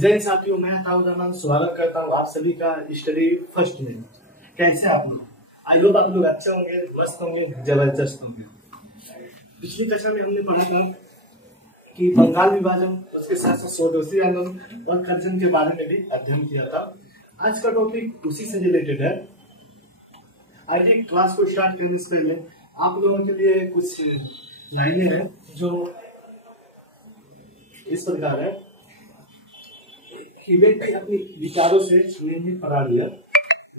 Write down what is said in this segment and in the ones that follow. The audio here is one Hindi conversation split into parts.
जय साथियों, मैं ताऊ रहमान स्वागत करता हूँ आप सभी का स्टडी फर्स्ट में। कैसे आप लोग? आई होप आप लोग अच्छे होंगे, मस्त होंगे, जबरदस्त होंगे। पिछली कक्षा में हमने पढ़ा था कि बंगाल विभाजन, उसके साथ साथ स्वदेशी आंदोलन और कर्जन के बारे में भी अध्ययन किया था। आज का टॉपिक उसी से रिलेटेड है। आइए क्लास को स्टार्ट करने से पहले आप लोगों के लिए कुछ लाइनें हैं जो इस प्रकार है कि व्यक्ति अपने विचारों से निर्मित प्राणी है।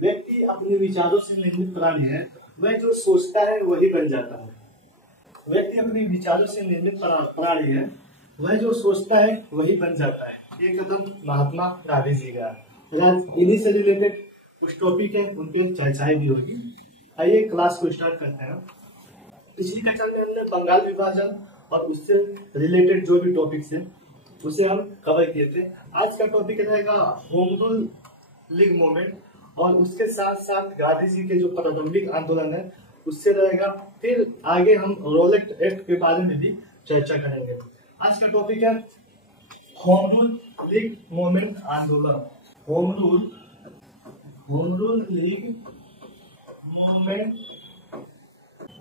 व्यक्ति अपने विचारों से निर्मित प्राणी है। वह जो सोचता है वही बन जाता है। व्यक्ति अपने विचारों से निर्मित प्राणी है। वह जो सोचता है वही बन जाता है। ये कदम महात्मा गांधी जी का है। इन्हीं से रिलेटेड कुछ टॉपिक है, उन पर चर्चाएं भी होगी। आइए क्लास को स्टार्ट करते हैं। पिछली कक्षा में हमने बंगाल विभाजन और उससे रिलेटेड जो भी टॉपिक्स है उसे हम कवर किए थे। आज का टॉपिक रहेगा होम रूल लीग मूवमेंट और उसके साथ साथ गांधी जी के जो प्रारंभिक आंदोलन है उससे रहेगा। फिर आगे हम रोलेट एक्ट के बारे में भी चर्चा करेंगे। आज का टॉपिक है होम रूल लीग मूवमेंट आंदोलन। Home rule league movement,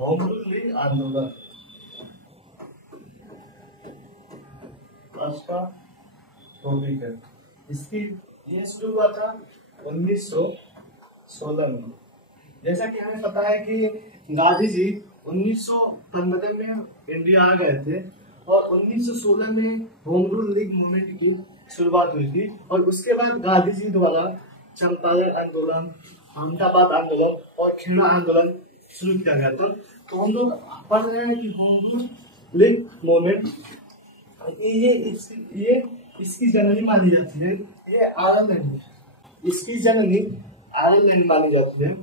home rule league आंदोलन का टॉपिक है। इसकी ये शुरू हुआ था 1916 में। जैसा कि हमें पता है कि गांधी जी 1915 में इंडिया आ गए थे और 1916 में होम रूल लीग मूवमेंट की शुरुआत हुई थी और उसके बाद गांधी जी द्वारा चंपारण आंदोलन, अहमदाबाद आंदोलन और खेड़ा आंदोलन शुरू किया गया था। तो हम लोग पढ़ रहे हैं कि होम रूल लीग मूवमेंट ये इसकी जननी मानी जाती है। ये आयरलैंड, इसकी जननी आयरलैंड मानी जाती है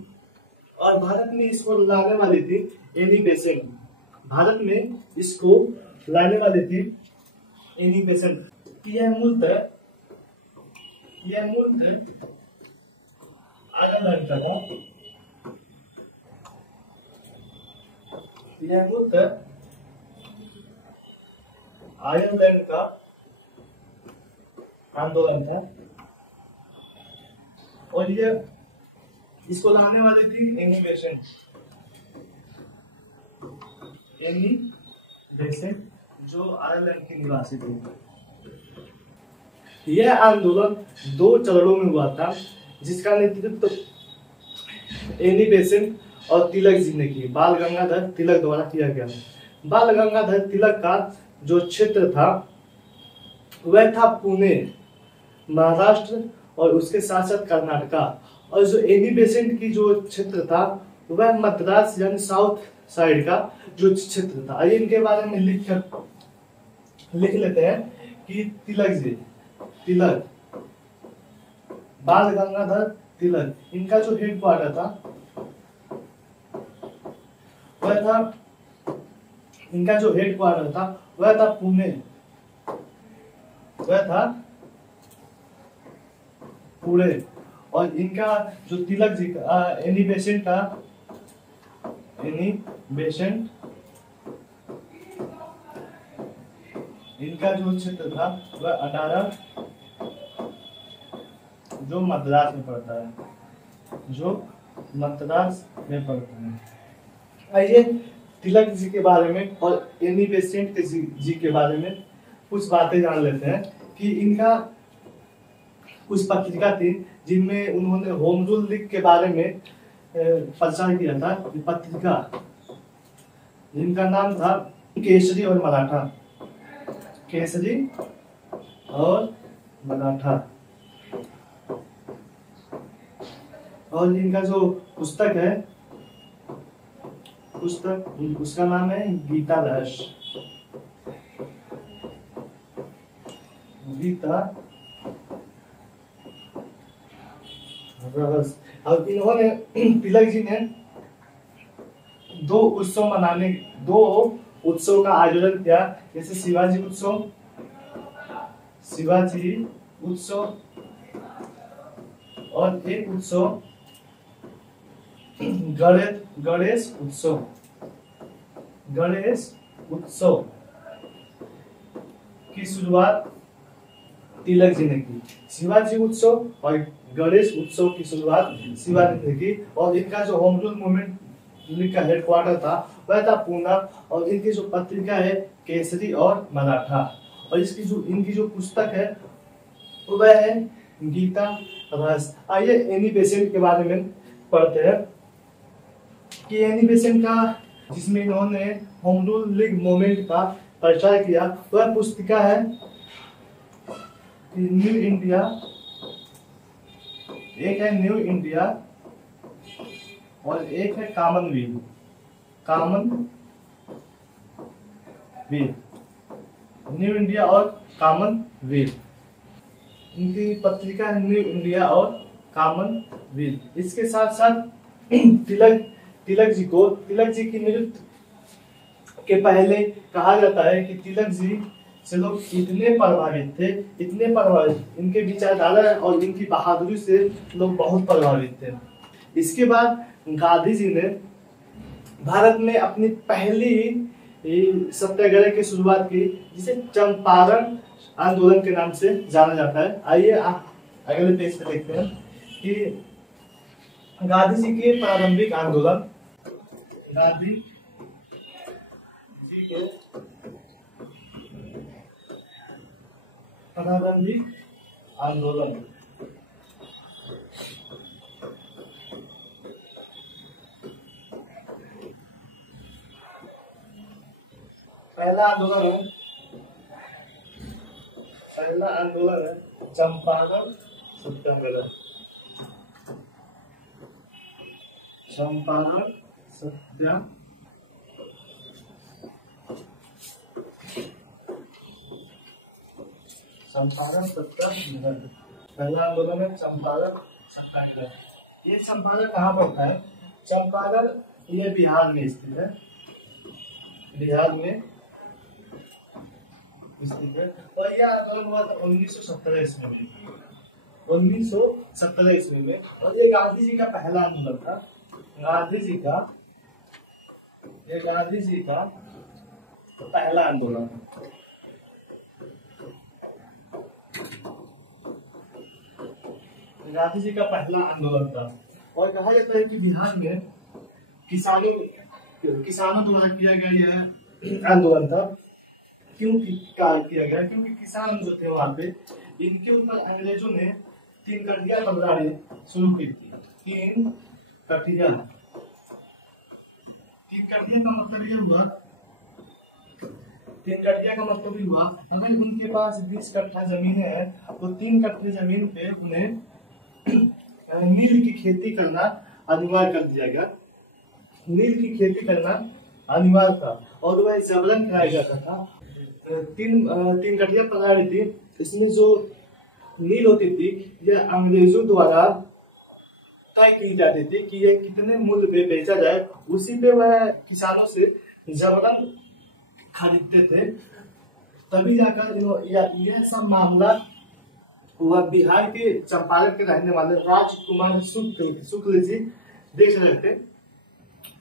और भारत में इसको लाने वाली थी एनी बेसेंट। भारत में इसको लाने वाली थी एनी बेसेंट। यह मूलतः आयरलैंड का था। यह मूलतः आयरलैंड का आंदोलन था और ये इसको लाने वाली थी एनी बेसेंट जो आयरलैंड की निवासी थी। यह आंदोलन 2 चरणों में हुआ था जिसका नेतृत्व एनी बेसेंट और तिलक जी ने की। बाल गंगाधर तिलक द्वारा किया गया। बाल गंगाधर तिलक का जो क्षेत्र था वह था पुणे, महाराष्ट्र और उसके साथ साथ कर्नाटका। और जो एनी बेसेंट की जो क्षेत्र था वह मद्रास यानी साउथ साइड का जो क्षेत्र था। आइए इनके बारे में लिख लेते हैं कि तिलक बाल गंगाधर तिलक, इनका जो हेड क्वार्टर था वह था पुणे। और इनका जो तिलक जी का एनी बेसेंट इनका जो क्षेत्र था वह 18 जो मद्रास में पड़ता है। आइए तिलक जी के बारे में और एनी बेसेंट जी के बारे में कुछ बातें जान लेते हैं कि इनका कुछ पत्रिका थी जिनमें उन्होंने होम रूल लीग के बारे में प्रचार किया था। पत्रिका जिनका नाम था केसरी और मराठा। और इनका जो पुस्तक है उसका नाम है गीता रहस्य। और इन्होंने तिलक जी ने 2 उत्सव का आयोजन किया, जैसे शिवाजी उत्सव और एक उत्सव गणेश उत्सव की शुरुआत तिलक जी ने की। शिवाजी उत्सव और गणेश उत्सव की शुरुआत शिवाजी ने की और इनका जो होम रूल मूवमेंट का हेडक्वार्टर था वह था पूना और इनकी जो पत्रिका है केसरी और मराठा और इनकी जो पुस्तक है वह है गीता रहस्य। आइए एनी बेसेंट के बारे में पढ़ते हैं कि एनी बेसेंट का जिसमें इन्होंने होम रूल लीग मूवमेंट का प्रचार किया वह पुस्तिका है न्यू इंडिया। एक है न्यू इंडिया और एक है कॉमनवेल्थ। न्यू इंडिया और कॉमनवेल्थ, इनकी पत्रिका है न्यू इंडिया और कॉमनवेल्थ। इसके साथ साथ तिलक जी की मृत्यु के पहले कहा जाता है कि तिलक जी से लोग इतने प्रभावित थे, इनके विचारधारा और इनकी बहादुरी से लोग बहुत प्रभावित थे। इसके बाद गांधी जी ने भारत में अपनी पहली सत्याग्रह की शुरुआत की जिसे चंपारण आंदोलन के नाम से जाना जाता है। आइए अगले पेज पे देखते हैं कि गांधी जी के प्रारंभिक आंदोलन। गांधी जी के प्रारंभिक आंदोलन। पहला आंदोलन है चंपारण सत्याग्रह। चंपारण सत्याग्रह पहला आंदोलन है चंपारण सत्याग्रह। ये चंपारण कहाँ पड़ता है? चंपारण ये बिहार में स्थित है, बिहार में स्थित है और यह आंदोलन हुआ था 1917 ईस्वी में। 1917 ईस्वी में और ये गांधी जी का पहला आंदोलन था। गांधी जी का पहला आंदोलन। गांधी जी का पहला आंदोलन था और कहा जाता है कि बिहार में किसानों द्वारा किया गया यह आंदोलन था। क्यों किया गया? क्योंकि किसान जो थे वहां पे इनके ऊपर अंग्रेजों ने 3 कटिया बंदराने शुरू की थी। 3 कटिया का मतलब ये हुआ, 3 कटिया का मतलब ये हुआ अगर उनके पास 20 कट्ठा जमीन है तो 3 कट्ठे जमीन पे उन्हें नील की खेती करना अनिवार्य कर दिया गया। नील की खेती करना अनिवार्य था और वह जबरन कराया जाता था। 3 कटिया प्रणाली थी, इसमें जो नील होती थी यह अंग्रेजों द्वारा तय की जाती थी कि यह कितने मूल्य पे बेचा जाए, उसी पे वह किसानों से जबरन खरीदते थे। तभी जाकर यह सब मामला वह बिहार के चंपारण के रहने वाले राजकुमार शुक्ल जी देख रहे थे।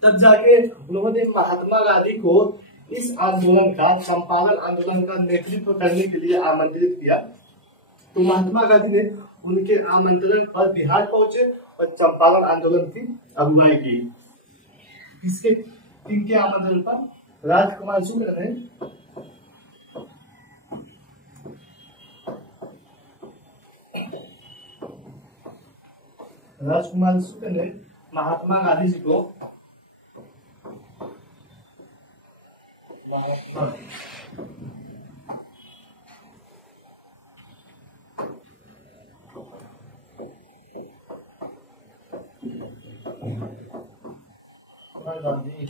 तब जाके उन्होंने महात्मा गांधी को इस आंदोलन का, चंपारण आंदोलन का नेतृत्व करने के लिए आमंत्रित किया। तो महात्मा गांधी ने उनके आमंत्रण पर बिहार पहुंचे और चंपारण आंदोलन की अगुवाई की। इनके आमंत्रण पर राजकुमार शुक्ल ने महात्मा गांधी जी को गांधी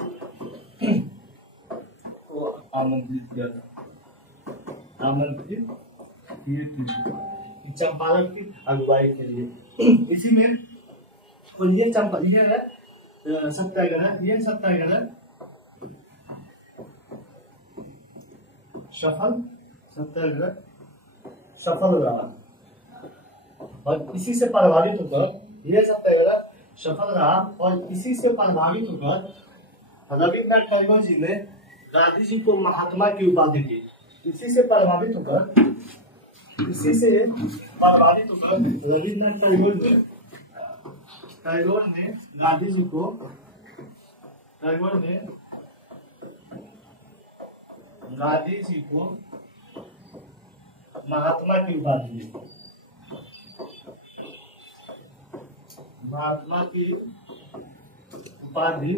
को आमंत्रित किया था, चंपारण की अगुवाई के लिए। इसी में और ये सत्याग्रह सफल रहा और इसी से प्रभावित होकर यह सत्याग्रह सफल रहा और इसी से प्रभावित होकर रविन्द्रनाथ टैगोर जी ने गांधी जी को महात्मा की उपाधि दी। इसी से प्रभावित होकर इसी से प्रभावित होकर रविन्द्रनाथ टैगोर ने गांधी जी को महात्मा की उपाधि दी। महात्मा की उपाधि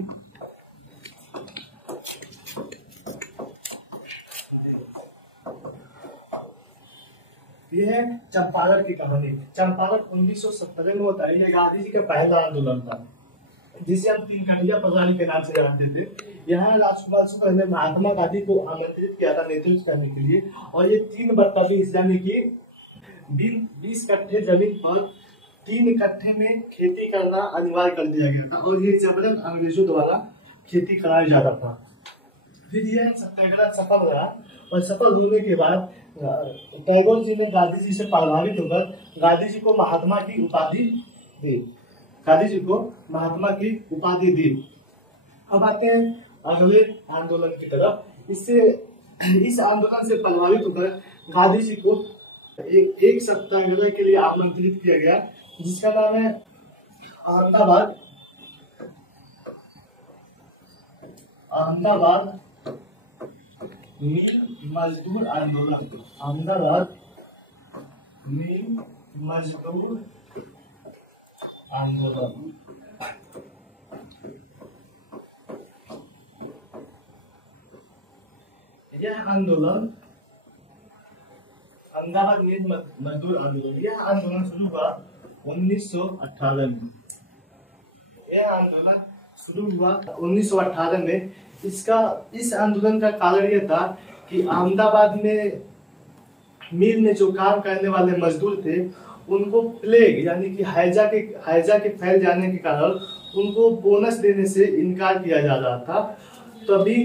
ये है चंपारण की कहानी। चंपारण 1917 में होता है। गांधी जी का पहला आंदोलन था, जिसे हम तीन कन्हैया प्रणाली के नाम से जानते थे। यहाँ राजकुमार शुक्ल ने महात्मा गांधी को आमंत्रित किया था नेतृत्व करने के लिए, और ये 3 बर्तावी यानी कि 20 कट्ठे जमीन पर 3 कट्ठे में खेती करना अनिवार्य कर दिया गया था, और ये जबरन अंग्रेजों द्वारा खेती कराया जाता था। फिर यह सत्याग्रह सफल रहा, और सफल होने के बाद टैगोर जी ने गांधी जी से प्रभावित होकर गांधी जी को महात्मा की उपाधि दी। अब आते हैं अगले आंदोलन की तरफ। इस आंदोलन से प्रभावित होकर गांधी जी को एक सत्याग्रह के लिए आमंत्रित किया गया, जिसका नाम है अहमदाबाद मिल मजदूर आंदोलन। अहमदाबाद मिल मजदूर आंदोलन। यह आंदोलन अहमदाबाद मिल मजदूर आंदोलन, यह आंदोलन शुरू हुआ 1918 में। यह आंदोलन शुरू हुआ 1918 में। इस आंदोलन का कारण यह था कि अहमदाबाद में मिल में जो काम करने वाले मजदूर थे, उनको प्लेग यानी कि हैजा के फैल जाने के कारण उनको बोनस देने से इनकार किया जा रहा था। तभी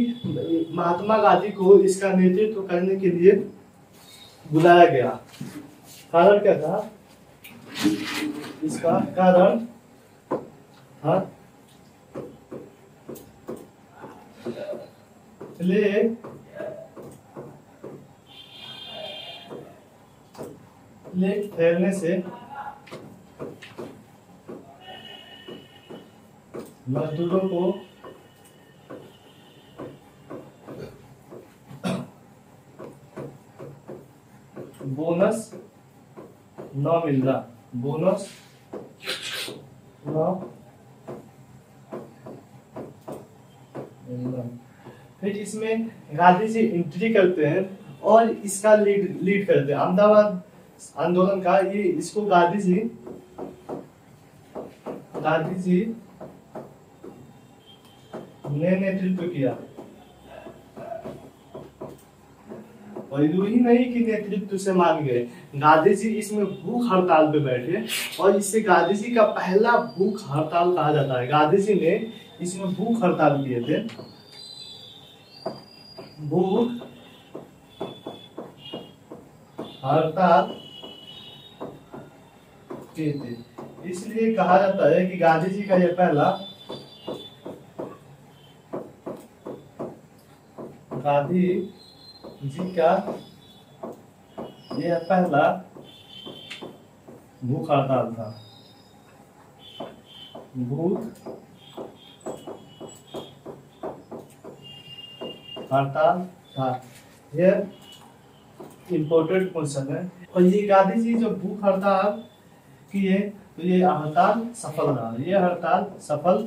महात्मा गांधी को इसका नेतृत्व करने के लिए बुलाया गया। कारण क्या था इसका? कारण प्लेग फैलने से मजदूरों को बोनस न मिलना। फिर इसमें गांधी जी एंट्री करते हैं और इसका लीड करते हैं। अहमदाबाद आंदोलन का इसको गांधी जी ने नेतृत्व किया। और ही नहीं कि नेतृत्व से मान गए, गांधी जी इसमें भूख हड़ताल पे बैठे, और इससे गांधी जी का पहला भूख हड़ताल कहा जाता है। गांधी जी ने इसमें भूख हड़ताल किए थे। भूख हड़ताल किए थे, इसलिए कहा जाता है कि गांधी जी का यह पहला भूख हड़ताल था। भूख हड़ताल था, यह इम्पोर्टेंट क्वेश्चन है। और ये गांधी जी जो भूख हड़ताल किए, तो ये हड़ताल सफल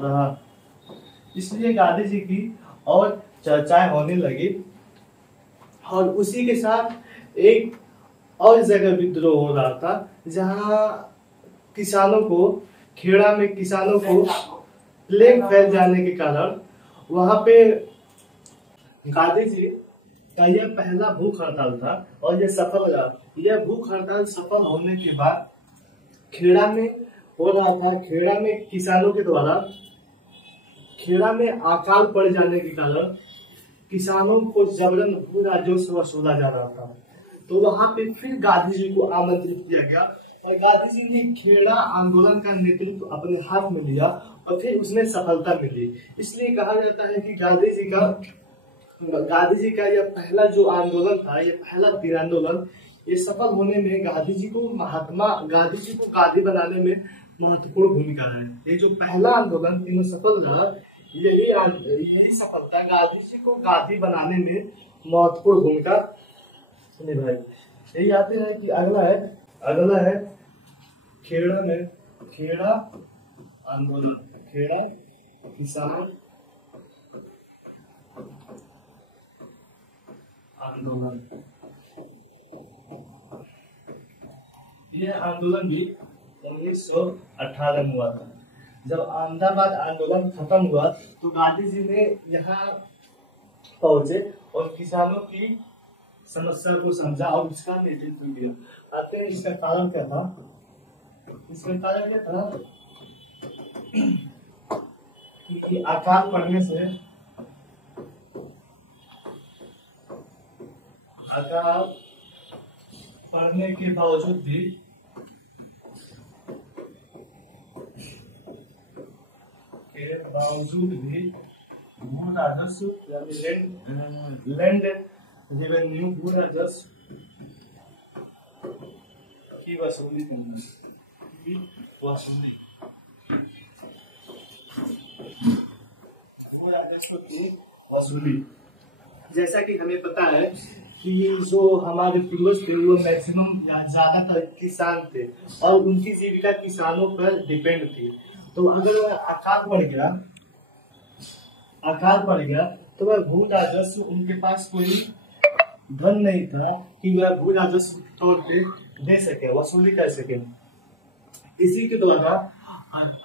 रहा। इसलिए गांधी जी की और चर्चाएं होने लगी, और उसी के साथ एक और जगह विद्रोह हो रहा था, जहां खेड़ा में किसानों को प्लेग फैल जाने के कारण वहां पे गांधी जी का यह पहला भूख हड़ताल था, और यह सफल रहा। यह भूख हड़ताल सफल होने के बाद खेड़ा में हो रहा था। खेड़ा में किसानों के द्वारा खेड़ा में अकाल पड़ जाने के कारण किसानों को जबरन भू राजस्व वसूला जा रहा था। तो वहां पे फिर गांधी जी को आमंत्रित किया गया, और गांधी जी ने खेड़ा आंदोलन का नेतृत्व अपने हाथ में लिया, और फिर उसमें सफलता मिली। इसलिए कहा जाता है कि गांधी जी का यह पहला जो आंदोलन था, यह पहला तीर आंदोलन, ये सफल होने में गांधी जी को गांधी बनाने में महत्वपूर्ण भूमिका है। ये जो पहला आंदोलन इनमें सफल रहा, यही सफलता गांधी जी को गांधी बनाने में महत्वपूर्ण भूमिका निभाई। यही आते हैं कि अगला है खेड़ा आंदोलन, खेड़ा किसान आंदोलन। यह आंदोलन भी 1918 में हुआ था। जब अहमदाबाद आंदोलन खत्म हुआ तो गांधी जी ने यहाँ पहुंचे और किसानों की समस्या को समझा और उसका नेतृत्व किया। आते हैं इसका कारण क्या था? इसका कारण क्या था कि अकाल पड़ने से के बावजूद भी भू राजस्व यानी लैंड रेवेन्यू, भू राजस्व की वसूली करना, भू राजस्व की वसूली। जैसा कि हमें पता है कि जो हमारे पूर्वज थे वो मैक्सिमम या ज्यादातर किसान थे और उनकी जीविका किसानों पर डिपेंड थी। तो अगर अकाल पड़ गया तो वह भू राजस्व, उनके पास कोई धन नहीं था कि वह भू राजस्व के तौर पे दे सके, वसूली कर सके। इसी के द्वारा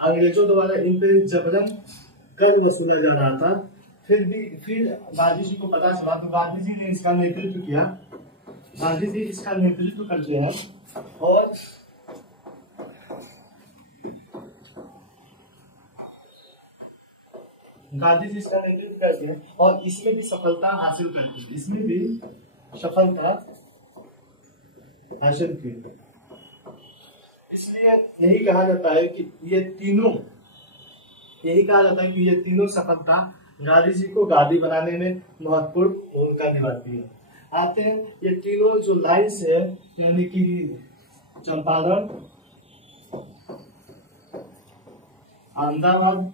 अंग्रेजों द्वारा इन पे जबरन कर वसूला जा रहा था। फिर गांधी जी को पता चला तो गांधी जी ने इसका नेतृत्व किया। गांधी जी इसका नेतृत्व करते हैं और इसमें भी सफलता हासिल करते हैं। इसमें भी सफलता हासिल की। इसलिए यही कहा जाता है कि ये तीनों सफलता गांधी जी को गांधी बनाने में महत्वपूर्ण भूमिका निभाती है। आते हैं ये तीनों जो लाइन्स है, यानी कि चंपारण, अहमदाबाद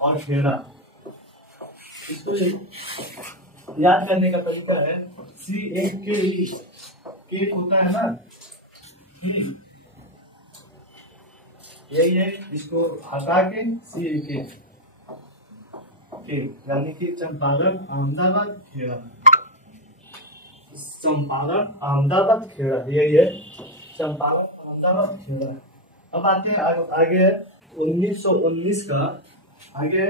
और खेड़ा। इसको याद करने का तरीका है CAKE होता है ना, यही है। इसको हटा के CAKE, यानी कि चंपारण अहमदाबाद खेड़ा, चंपारण अहमदाबाद खेड़ा, यही है चंपारण अहमदाबाद खेड़ा। अब आते हैं आगे 1919 का, आगे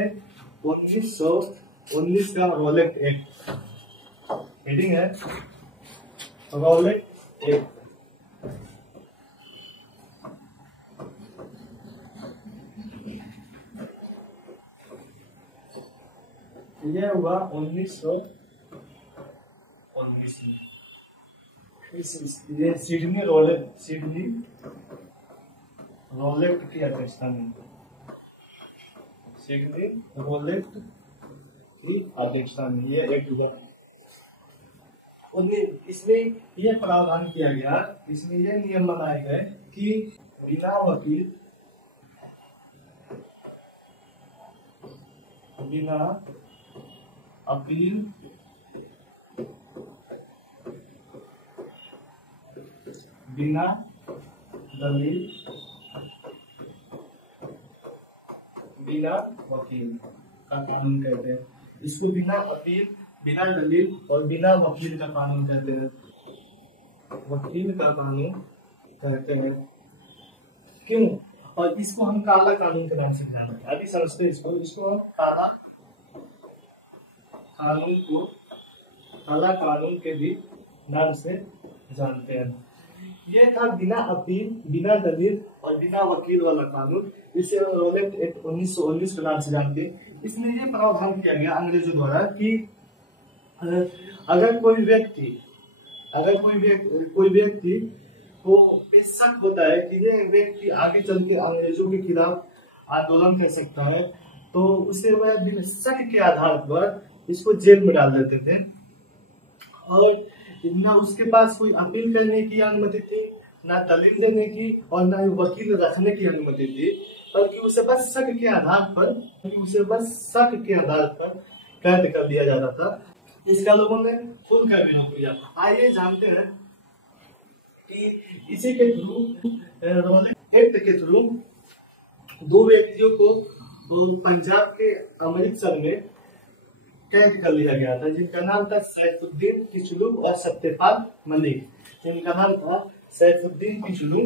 1919 का रॉलेट एक्ट, हेडिंग है रॉलेट एक्ट। यह हुआ 1919 में। ये सिडनी रोलेट की अध्यक्षता में, सिडनी रोलेट की अध्यक्षता में ये एक्ट हुआ। इसमें यह प्रावधान किया गया, इसमें यह नियम बनाए गए कि बिना अपील बिना दलील बिना वकील का कानून कहते हैं। इसको बिना अपील, बिना दलील और बिना वकील का कानून कहते हैं। वकील का कानून कहते हैं। क्यों? और इसको हम काला कानून के नाम से जानते हैं। अभी समझते हैं इसको हम काला कानून के भी नाम से जानते हैं। ये था बिना अपील, बिना दलील और बिना वकील वाला कानून। इसे हम रॉलेट एक्ट 1919 के नाम से जानते हैं। इसमें ये प्रावधान किया गया अंग्रेजों द्वारा कि अगर कोई व्यक्ति को शक होता है कि ये व्यक्ति आगे चल के अंग्रेजों के खिलाफ आंदोलन कर सकता है, तो उसे वह शक के आधार पर इसको जेल में डाल देते थे। और ना उसके पास कोई अपील करने की अनुमति थी, ना दलील देने की, और ना ही वकील रखने की अनुमति थी, बल्कि उसे बस शक के आधार पर कैद कर दिया जाता था। इसका लोगों ने खुलकर विरोध किया। आइए जानते हैं कि इसी के थ्रू रोलिंग एक्ट के थ्रू दो व्यक्तियों को पंजाब के अमृतसर में कैद कर लिया गया था, जिनका नाम था सैफुद्दीन किचलू और सत्यपाल मलिक। जिनका नाम था सैफुद्दीन किचलू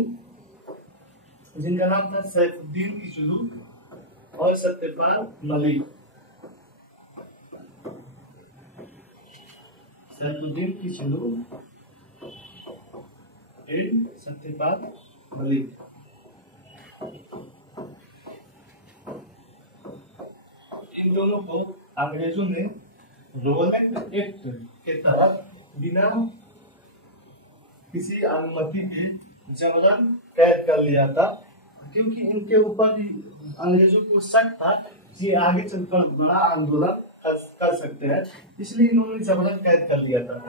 और सत्यपाल मलिक। सैफुद्दीन किचलू एंड सत्यपाल मलिक। इन दोनों को अंग्रेजों ने रोलेंट एक्ट के तहत बिना किसी अनुमति के जबरन कैद कर लिया था, क्योंकि इनके ऊपर अंग्रेजों को शक था कि आगे चलकर बड़ा आंदोलन कर सकते हैं, इसलिए इन्होंने जबरन कैद कर लिया था।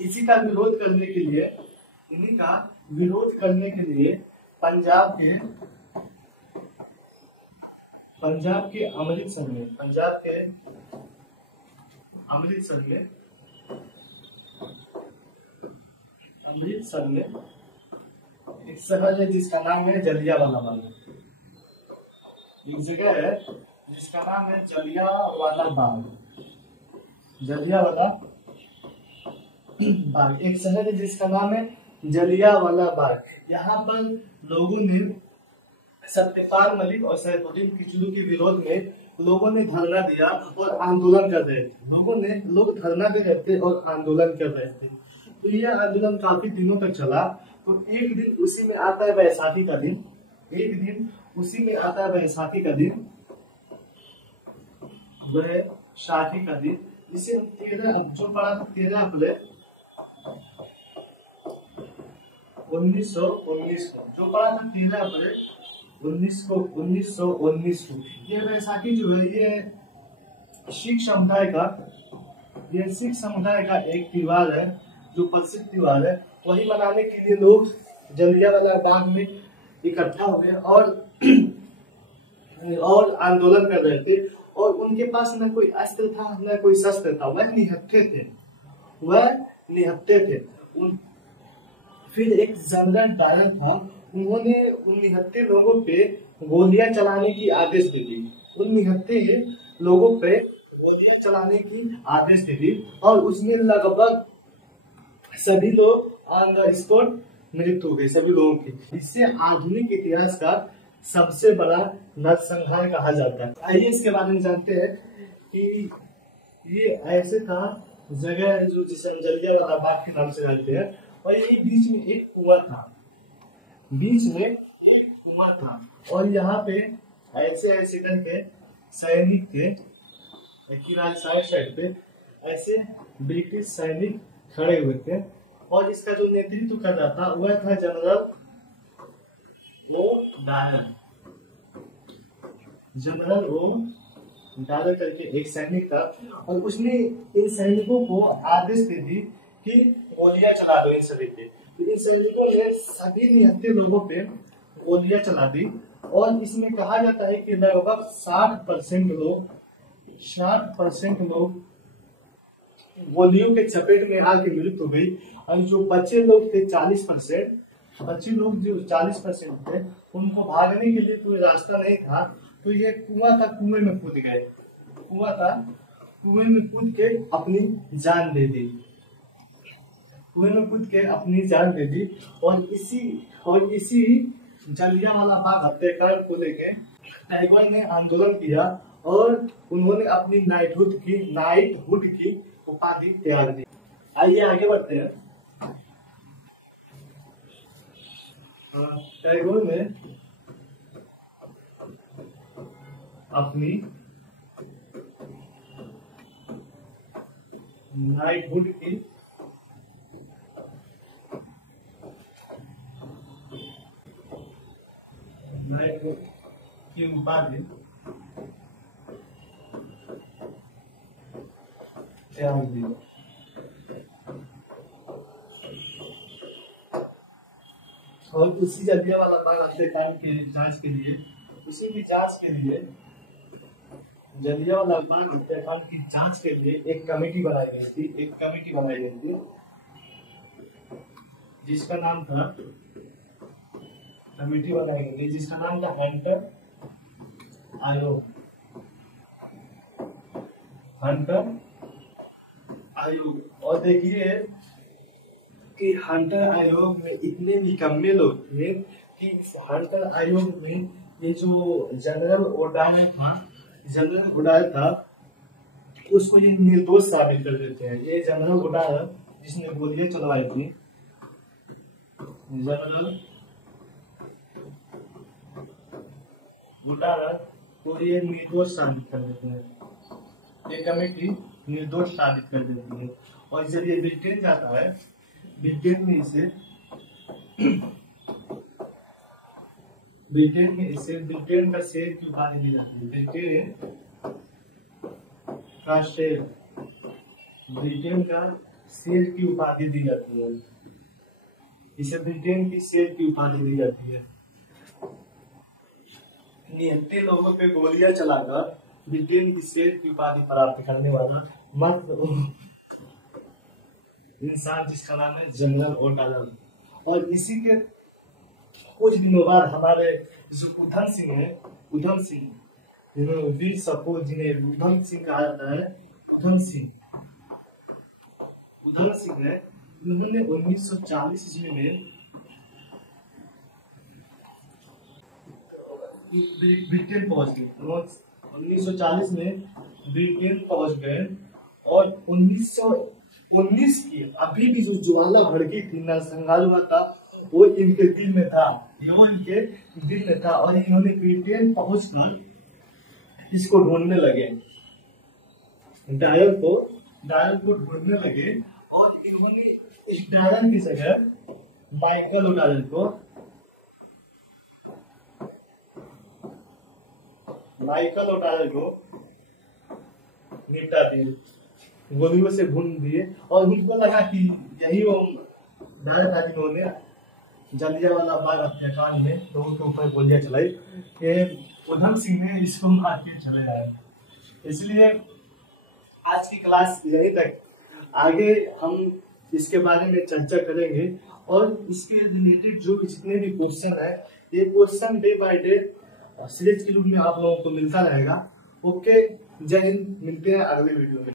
इसी का विरोध करने के लिए पंजाब के अमृतसर में एक शहर है जिसका नाम है जलियांवाला बाग। एक जगह है जिसका नाम है जलियांवाला बाग। एक शहर है जिसका नाम है जलियांवाला बाग। यहाँ पर लोगों ने सत्यपाल मलिक और सैफुद्दीन किचलू के विरोध में लोगों ने धरना दिया और आंदोलन कर रहे थे। लोग धरना दे रहे थे और आंदोलन कर रहे थे। तो यह आंदोलन काफी दिनों तक चला। तो एक दिन उसी में आता है बैसाखी का दिन। बैसाखी का दिन इसे 13 अप्रैल 1919 को जो पड़ा था 13 अप्रैल 1919 को। ये बैसाखी जो है ये सिख समुदाय का एक त्योहार है जो प्रसिद्ध त्योहार है। वही मनाने के लिए लोग जलियांवाला बाग में इकट्ठा हुए और आंदोलन कर रहे थे। और उनके पास न कोई अस्त्र था न कोई शस्त्र था, वह निहत्थे थे। फिर एक जनरल डायर था, उन्होंने उन निहत्थे लोगों पे गोलियां चलाने की आदेश दे दी। और उसमें लगभग सभी लोग ऑन द स्पॉट मृत्यु हो गई, सभी लोगों की। इससे आधुनिक इतिहास का सबसे बड़ा नरसंहार कहा जाता है। आइए इसके बारे में जानते हैं कि ये ऐसे था जगह जो जिसे हम जलियांवाला बाग के नाम से जानते हैं। और ये बीच में एक कुआं था और यहाँ पे ऐसे करके सैनिक थे, साइड पे ऐसे ब्रिटिश सैनिक खड़े हुए थे। और इसका जो नेतृत्व कर रहा था वह था जनरल ओ डायर करके एक सैनिक था। और उसने इन सैनिकों को आदेश दे दी कि गोलियां चला दो इन सभी पे। तो इन सैनिकों ने सभी निहत्थे लोगों पे गोलियां चला दी। और इसमें कहा जाता है कि लगभग 60% लोग गोलियों के चपेट में आके मृत्यु हो गई। और जो बच्चे लोग थे 40% थे, उनको भागने के लिए कोई रास्ता नहीं था। तो ये कुआं था, कुएं में कूद गए। कुएं में कूद के अपनी जान दे दी। और इसी जलियांवाला बाग हत्याकांड को लेके टैगोर ने आंदोलन किया और उन्होंने अपनी नाइटहुड की उपाधि त्याग दी। आइए आगे बढ़ते हैं। टैगोर ने अपनी नाइटहुड की उपाधि त्याग दी। और उसी जलियांवाला बाग हत्याकांड की जांच के लिए, उसी की जांच के लिए, जलियांवाला बाग हत्याकांड की जांच के लिए एक कमेटी बनाई गई थी, जिसका नाम था हंटर आयोग। और देखिए कि हंटर आयोग में इतने निकम्मे लोग थे कि इस हंटर आयोग में ये जो जनरल ओडायर था उसको ये निर्दोष साबित कर देते हैं। ये जनरल ओडायर जिसने गोलियां चलवाई थी, जनरल ओडायर को ये निर्दोष साबित कर देते हैं। ये कमेटी निर्दोष साबित कर देती है। और जब ये ब्रिटेन जाता है, ब्रिटेन में इसे ब्रिटेन का शेर की उपाधि दी जाती है। ब्रिटेन का शेर की उपाधि दी जाती है। इसे ब्रिटेन की शेर की उपाधि दी जाती है। निहत्थे लोगों पे गोलियां चलाकर ब्रिटेन की शेर की उपाधि प्राप्त करने वाला मात्र इंसान जिसका नाम है जनरल ओडायर। और इसी के कुछ दिनों बाद हमारे जो उधम सिंह है, वीर सपूत जिन्हें उधम सिंह कहा जाता है, उधम सिंह है, उन्होंने 1940 ईस्वी में ब्रिटेन पहुंच गए। 1940 में ब्रिटेन पहुंच गए और 1919 की अभी भी जो ज्वाला भड़की थी, नरसंहार हुआ था, वो इनके दिल में था, और इन्होंने ब्रिटेन पहुंचकर इसको ढूंढने लगे, डायल को ढूंढने लगे। और इन्होंने इस डायल की जगह माइकल ओडायर को निपटा दिए, गोलियों से भून दिए। और उनको लगा कि यही वो डायल था जिन्होंने जलियांवाला बाग हत्याकांड में लोगों के ऊपर गोलियां चलाई, कि उधम सिंह ने इसको मार के चले जाए। इसलिए आज की क्लास यही तक, आगे हम इसके बारे में चर्चा करेंगे। और इसके रिलेटेड जो जितने भी क्वेश्चन है, ये question day by day series के रूप में आप लोगों को मिलता रहेगा। ओके, जय हिंद, मिलते हैं अगले वीडियो में।